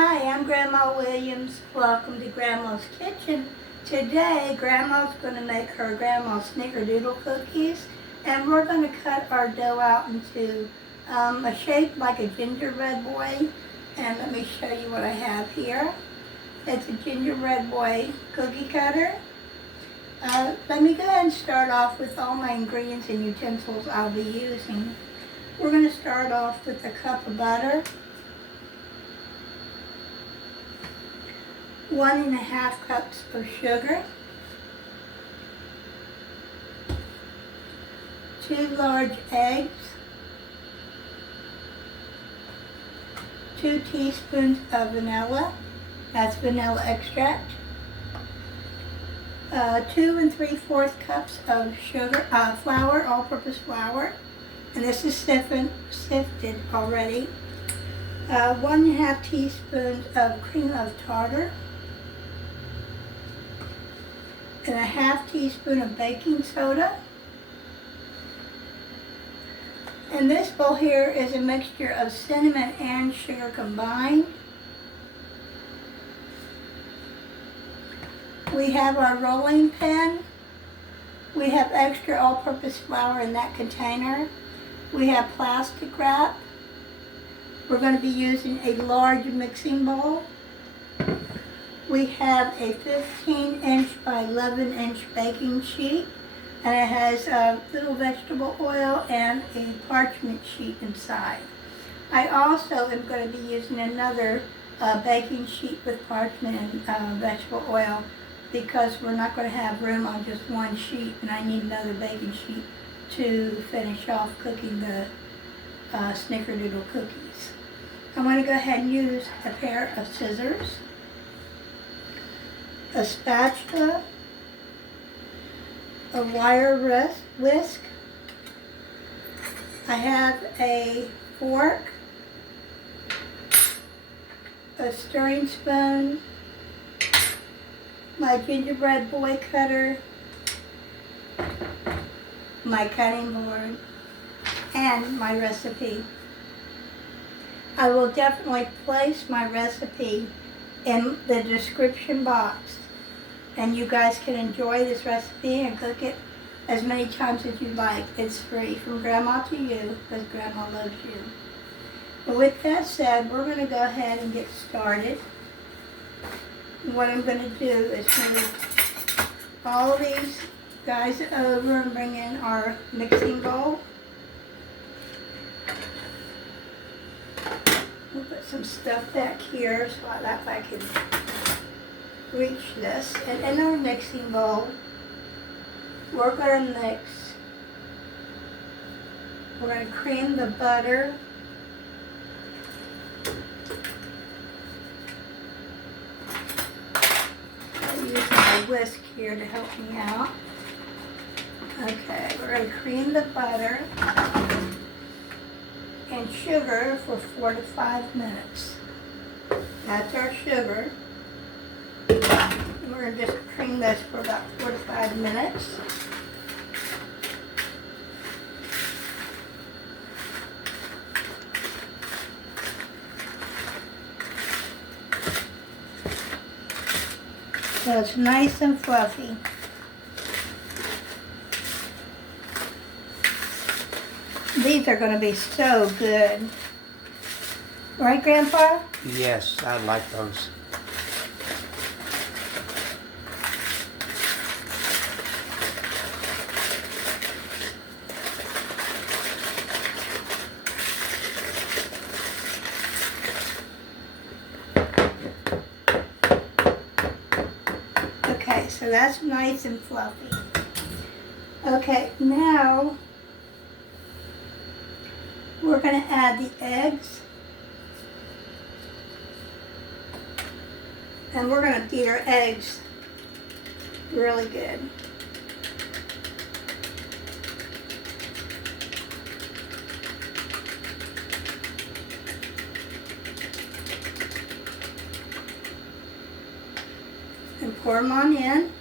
Hi, I'm Grandma Williams. Welcome to Grandma's Kitchen. Today, Grandma's going to make her Grandma's Snickerdoodle cookies, and we're going to cut our dough out into a shape like a gingerbread boy. And let me show you what I have here. It's a gingerbread boy cookie cutter. Let me go ahead and start off with all my ingredients and utensils I'll be using. We're going to start off with a cup of butter, 1½ cups of sugar, 2 large eggs, 2 teaspoons of vanilla, that's vanilla extract, 2 3/4 cups of sugar, flour, all-purpose flour, and this is sifted already, 1½ teaspoon of cream of tartar, and 1/2 teaspoon of baking soda. And this bowl here is a mixture of cinnamon and sugar combined. We have our rolling pin. We have extra all-purpose flour in that container. We have plastic wrap. We're going to be using a large mixing bowl. We have a 15-inch by 11-inch baking sheet, and it has a little vegetable oil and a parchment sheet inside. I also am going to be using another baking sheet with parchment and vegetable oil because we're not going to have room on just one sheet, and I need another baking sheet to finish off cooking the Snickerdoodle cookies. I'm going to go ahead and use a pair of scissors, a spatula, a wire whisk. I have a fork, a stirring spoon, my gingerbread boy cutter, my cutting board, and my recipe. I will definitely place my recipe in the description box, and you guys can enjoy this recipe and cook it as many times as you like. It's free from Grandma to you because Grandma loves you. But with that said, we're going to go ahead and get started. What I'm going to do is move all these guys over and bring in our mixing bowl. We'll put some stuff back here so that I can reach this. And in our mixing bowl, we're going to mix. We're going to cream the butter. I'm using my whisk here to help me out. Okay, we're going to cream the butter and sugar for 4 to 5 minutes. That's our sugar. We're going to just cream this for about 4 to 5 minutes. So it's nice and fluffy. These are going to be so good. Right, Grandpa? Yes, I like those. Okay, so that's nice and fluffy. Okay, now we're going to add the eggs, and we're going to beat our eggs really good. And pour them on in.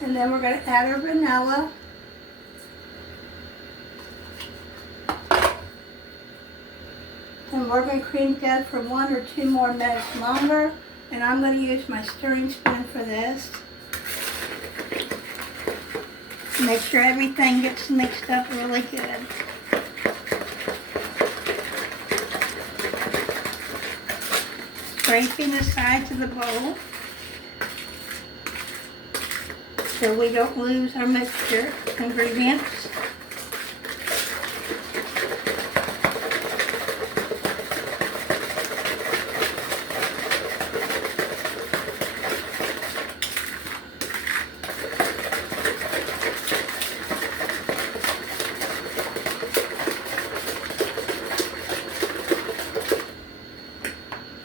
And then we're going to add our vanilla. And we're going to cream together for 1 or 2 more minutes longer. And I'm going to use my stirring spoon for this. Make sure everything gets mixed up really good. Scraping the sides of the bowl so we don't lose our mixture ingredients.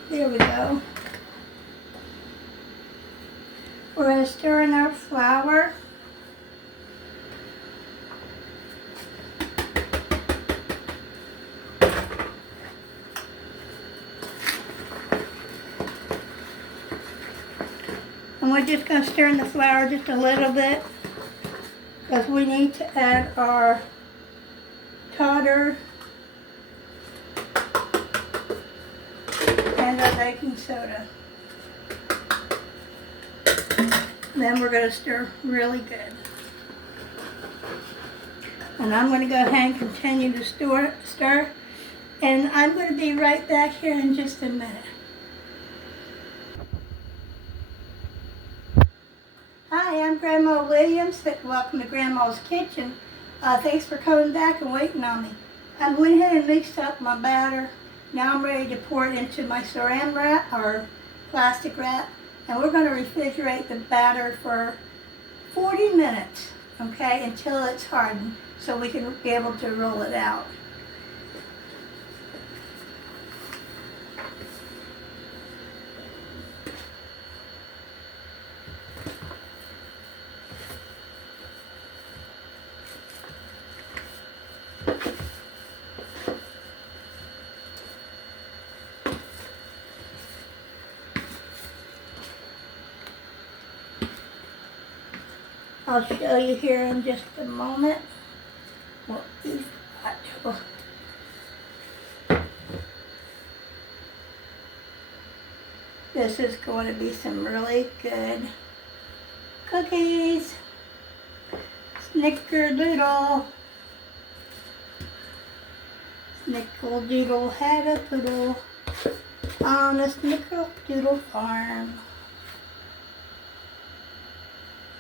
There we go. We're going to stir in our flour. And we're just going to stir in the flour just a little bit because we need to add our tartar and our baking soda. Then we're going to stir really good. And I'm going to go ahead and continue to stir. And I'm going to be right back here in just a minute. Hi, I'm Grandma Williams. Welcome to Grandma's Kitchen. Thanks for coming back and waiting on me. I went ahead and mixed up my batter. Now I'm ready to pour it into my saran wrap or plastic wrap. And we're going to refrigerate the batter for 40 minutes, okay, until it's hardened so we can be able to roll it out. I'll show you here in just a moment what we've got. This is going to be some really good cookies. Snickerdoodle. Snickerdoodle had a poodle on a Snickerdoodle farm.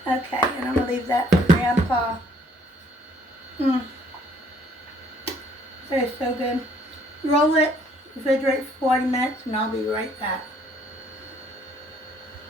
Okay, and I'm going to leave that for Grandpa. Tastes so good. Roll it, refrigerate for 40 minutes, and I'll be right back.